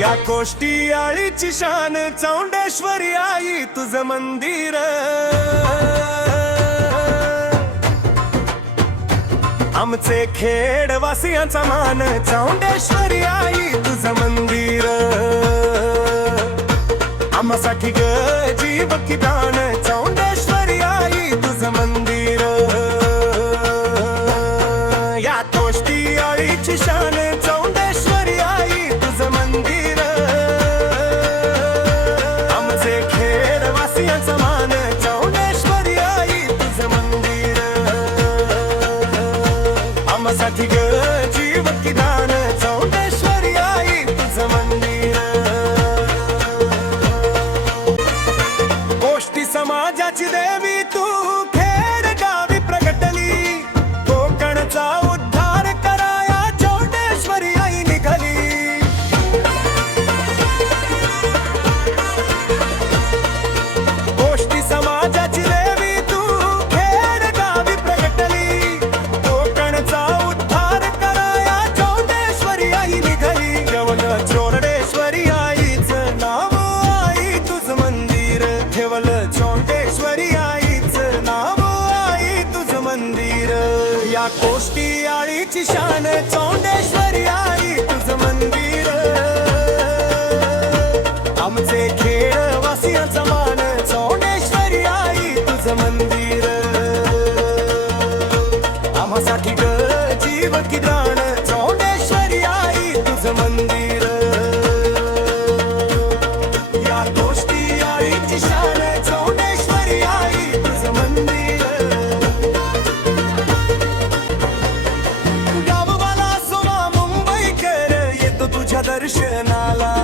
या कोष्टी आळीची शान चौंडेश्वरी आई तुझं मंदिर, आमचे खेडवासियांचा मान चौंडेश्वरी आई तुझं मंदिर, आम्हासाठी ग जीव की दान चौंडेश्वरी आई तुझं मंदिर, या कोष्टी आळीची शान चौंडेश्वरी आई तुझं मंदिर, आमचे खेडवासियांचा मान चौंडेश्वरी आई तुझं मंदिर, आम्हासाठी ग जीव की दान चौंडेश्वरी आई तुझं मंदिर, कोष्टी समाजाची देवी तू खेड गावी प्रगटली, कोकणचा उद्धार कराया चौंडेश्वरी आई निघाली, कोष्टी समाजाची देवी तू खेड गावी प्रगटली, कोकणचा उद्धार कराया चौंडेश्वरी आई निघाली, ठेवलं चौंडेश्वरी आईचं नाव आई तुझं मंदिर, ठेवलं चौंडेश्वरी आईचं नाव आई तुझं मंदिर, या कोष्टी आळीची शान चौंडेश्वरी आई तुझं मंदिर, आमचे खेडवासियांचा मान चौंडेश्वरी आई तुझं मंदिर, आम्हासाठी ग जीव की दान चौंडेश्वरी आई तुझं मंदिर, या कोष्टी आळीची शान चौंडेश्वरी आई तुझं मंदिर, गाववाला सोमा मुंबईकर येतो तुझ्या दर्शनाला,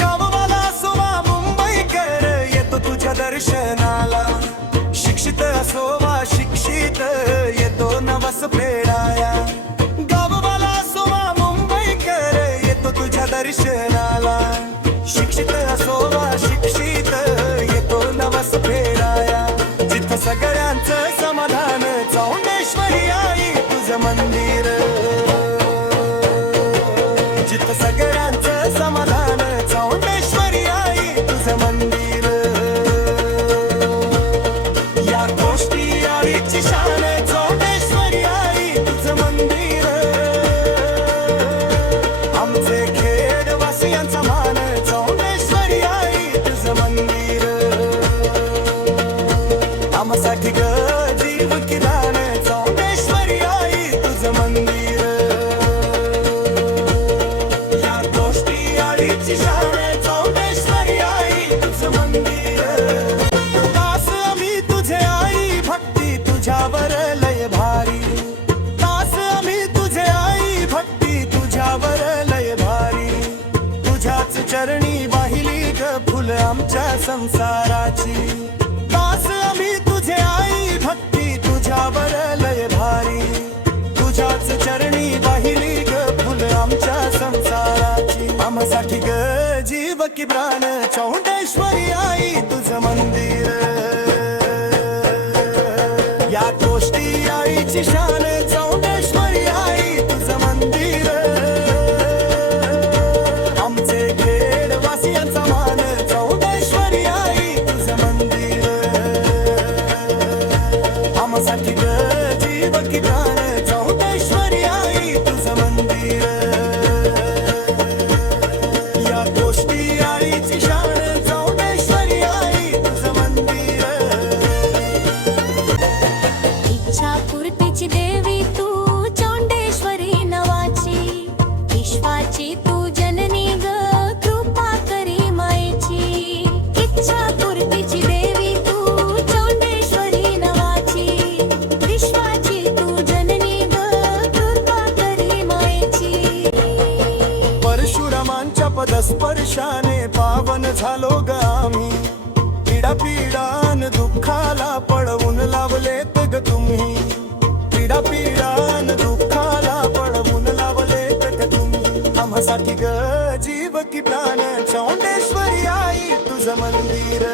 गाववाला सोमा मुंबईकर येतो तुझ्या दर्शनाला, शिक्षित असो वा शिक्षित येतो नवस फेडाया, गाववाला सोमा मुंबईकर येतो तुझ्या दर्शनाला, शिक्षित असो वा शिक्षित येतो नवस फेडाया, जिथं सगळ्यांचं समाधान चौंडेश्वरी आई तुझं मंदिर, जिथं सगळ्यांचं समाधान चौंडेश्वरी आई तुझं मंदिर, या कोष्टी आळीची शान चौंडेश्वरी आई तुझं मंदिर, आमचे खेडवासियांचा मान चौंडेश्वरी आई तुझं मंदिर, आम्हासाठी ग जीव की दान चौंडेश्वरी आई तुझं मंदिर, या कोष्टी आळीची शान चौंडेश्वरी आई तुझं मंदिर, दास आम्ही तुझे आई भक्ती तुझ्यावर लय भारी, दास आम्ही तुझे आई भक्ती तुझ्यावर लय भारी, तुझ्याच चरणी वाहिली ग फुल आमच्या संसाराची, दास आम्ही तुझे आई भक्ती तुझ्यावर लय भारी, तुझ्याच चरणी वाहिली ग फुल आमच्या संसाराची, आम्हासाठी ग जीव की प्राण चौंडेश्वरी आई तुझं मंदिर, या कोष्टी आईची शान चौंडेश्वरी आई तुझं मंदिर, आमचे खेडवासियांचा मान चौंडेश्वरी आई तुझं मंदिर, आम्हासाठी ग जीव की प्राण चौंडेश्वरी आई तुझं मंदिर, या कोष्टी आईची शान चौंडेश्वरी आई तुझं मंदिर, इच्छापूर्तीची देवी तू चौंडेश्वरी नवाची, विश्वाची तू जननी ग कृपा करी मायेची, इच्छापूर्तीची देवी तू चौंडेश्वरी नवाची, विश्वाची तू जननी ग कृपा करी मायेची, परशुरामांच्या पदस्पर्शाने पावन झालो ग आम्ही, पीडान दुःखाला पळवून लावलेत ग तुम्ही, पीडान दुःखाला पळवून लावलेत ग तुम्ही, आम्हासाठी ग जीव की प्राण चौंडेश्वरी आई तुझं मंदिर,